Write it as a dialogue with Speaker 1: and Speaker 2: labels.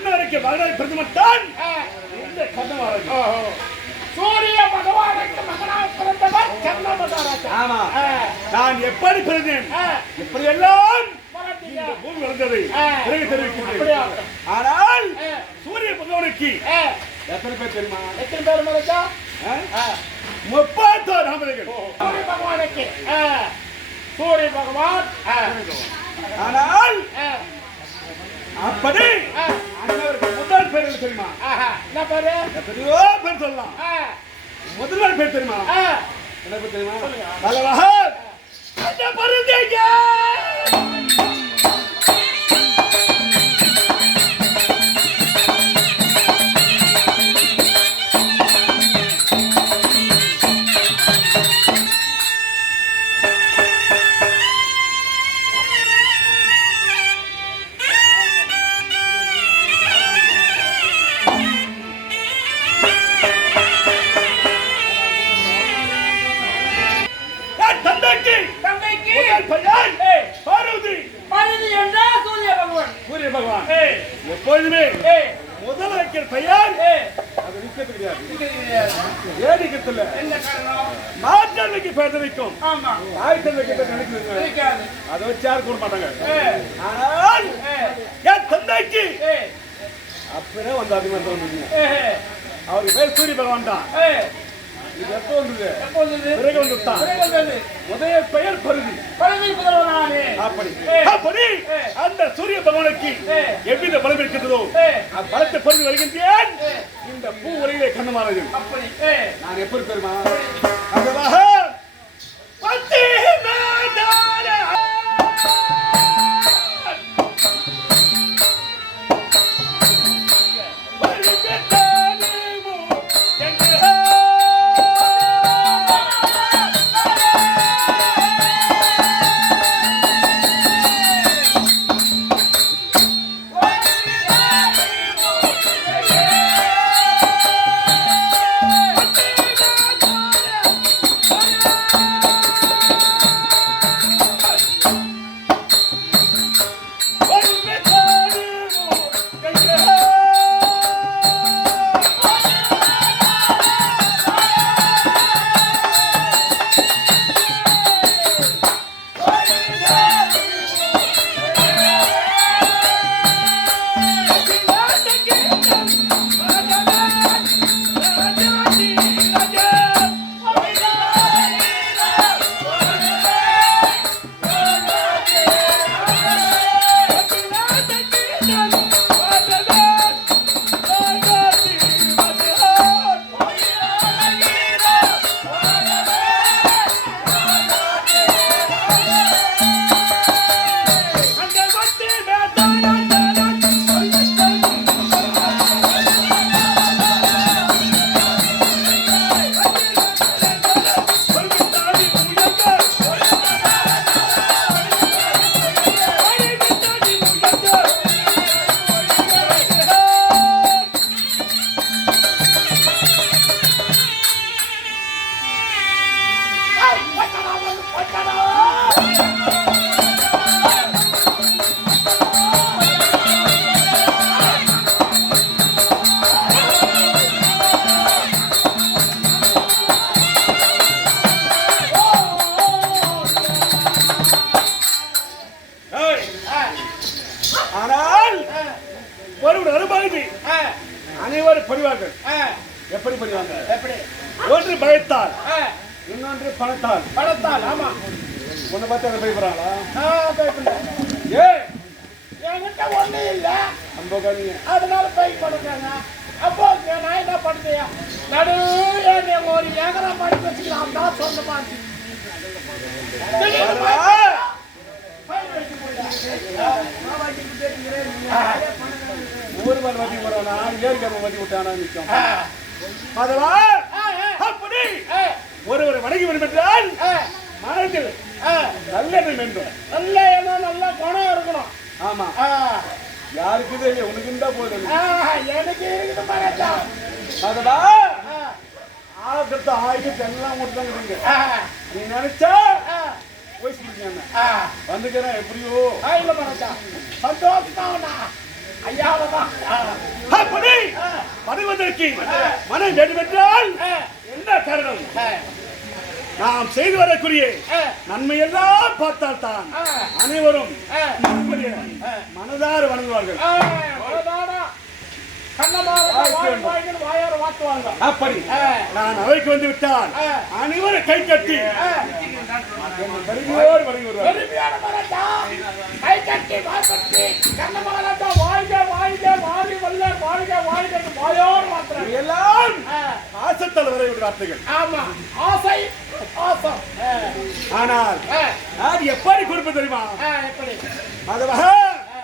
Speaker 1: அண்ணவருக்கு மகனாய்
Speaker 2: ஆ.
Speaker 1: இந்த கண்ணவாரன்
Speaker 2: ஓஹோ. சூரிய பகவானுக்கு மகனாக பிறந்தவர் சந்திரமகாராஜா
Speaker 1: ஆமா. நான் எப்படி பிறந்தேன்
Speaker 2: ஆ.
Speaker 1: எப்படி எல்லாம். இந்த பூமி வளர்ந்ததை? தெரிவிக்கின்றேன் ஆனால். சூரிய பகவானுக்கு. எத்தனை பேர் தெரியுமா
Speaker 2: எத்தனை பேர்?
Speaker 1: ஆ. முப்பத்தோரு நாமதங்கள்
Speaker 2: சூரிய பகவானுக்கு. சூரிய பகவான்.
Speaker 1: ஆனால். அப்படி பேர் தெரியுமா
Speaker 2: ஆஹா. என்ன பேரு
Speaker 1: எத்தனையோ பேர் சொல்லலாம். முதல்வர் பேர் தெரியுமா. என்ன பேர் தெரியுமா
Speaker 2: சொல்லுங்க.
Speaker 1: கிடையாது. ஏன் நிக்கிறதுல
Speaker 2: என்ன காரணம்?
Speaker 1: மாற்றலுக்கு பேர் வைக்கும். தந்தைக்கு பேர் நினைக்கிறது அதை வச்சு யாரும் கூட மாட்டாங்க. ஆனால். என் தந்தைக்கு. அப்பவே வந்து அதிகமாக. அவருக்கு பேர் சூரிய பகவான் தான் எப்போ வந்தது
Speaker 2: எப்போ வந்தது?
Speaker 1: பிறகு வந்துட்டான்
Speaker 2: பிறகு வந்தது.
Speaker 1: முதல் பெயர் பருதி
Speaker 2: புதல்வனானே.
Speaker 1: அப்படி. அந்த சூரிய பகவானுக்கு. எவ்வித பலம் இருக்கின்றதோ. அப்பலத்தை பருதி வருகின்றேன். இந்த பூ உலகிலே கண்ணமானது
Speaker 2: அப்படி.
Speaker 1: நான் எப்படி தெரியுமா ஆனால். ஒருவர் அனுபவி. அனைவரும் பணிவார்கள். எப்படி பணிவாங்க
Speaker 2: எப்படி
Speaker 1: ஒன்று பயத்தால். இன்னொன்று பணத்தால்
Speaker 2: பணத்தால் ஆமா
Speaker 1: ஒண்ணு பார்த்து அதை பயப்படுறாங்களா. ஏ
Speaker 2: என்கிட்ட ஒண்ணு இல்ல
Speaker 1: அம்போகாதீங்க
Speaker 2: அதனால பயப்படுறாங்க அப்போ நான் என்ன பண்ணுறியா நடு ஒரு ஏக்கரம் படிக்க வச்சுக்கலாம் தான் சொந்தமா இருக்கு. திடீர்னு பயம் பயம் வைக்க முடியல. ஆ.
Speaker 1: ஊர் மேல வட்டி போறானா ஏரிக்காம வட்டி விட்டானா நிற்கும்
Speaker 2: ஆ.
Speaker 1: அப்படி. ஒருவரை வணங்கி
Speaker 2: ஆ.
Speaker 1: மனதில்
Speaker 2: ஆ.
Speaker 1: நல்லது வேண்டும்
Speaker 2: நல்ல எண்ணம் நல்ல குணம் இருக்கணும்
Speaker 1: ஆமா. யாருக்கு தெரியும் உனக்கு இருந்தா போதும்
Speaker 2: எனக்கு இருக்குது
Speaker 1: அதெல்லாம்
Speaker 2: ஆ.
Speaker 1: ஆகத்த ஆயுதத்தை எல்லாம் முடித்தாங்க
Speaker 2: ஆ.
Speaker 1: நீ நினைச்சா வந்துக்கிறேன் எப்படியோ.
Speaker 2: இல்ல மகாராஜா சந்தோஷம் ஐயாவதான்.
Speaker 1: கொடுப்பதற்கு மனம் வேண்டுமென்றால் என்ன காரணம் நாம் செய்து வரக்கூடிய நன்மையெல்லாம் பார்த்தால் தான். அனைவரும் மனதார வணங்குவார்கள். அப்படி. நான் அவைக்கு வந்து விட்டால். அனைவரும் கை கட்டி. பெருமையோடு வணங்கி வருவார்கள்
Speaker 2: பெருமையான மரத்தா கை கட்டி வாய்ப்பட்டி கண்ணமாரத்தா வாழ்க வாழ்க வாரி வல்ல வாழ்க வாழ்க
Speaker 1: எல்லாம் ஆசத்தால் வரையுடைய வார்த்தைகள்.
Speaker 2: ஆமா. ஆசை ஆசம்
Speaker 1: ஆனால் நான் எப்படி கொடுப்பது தெரியுமா?
Speaker 2: எப்படி?
Speaker 1: மதவக
Speaker 2: ஆ.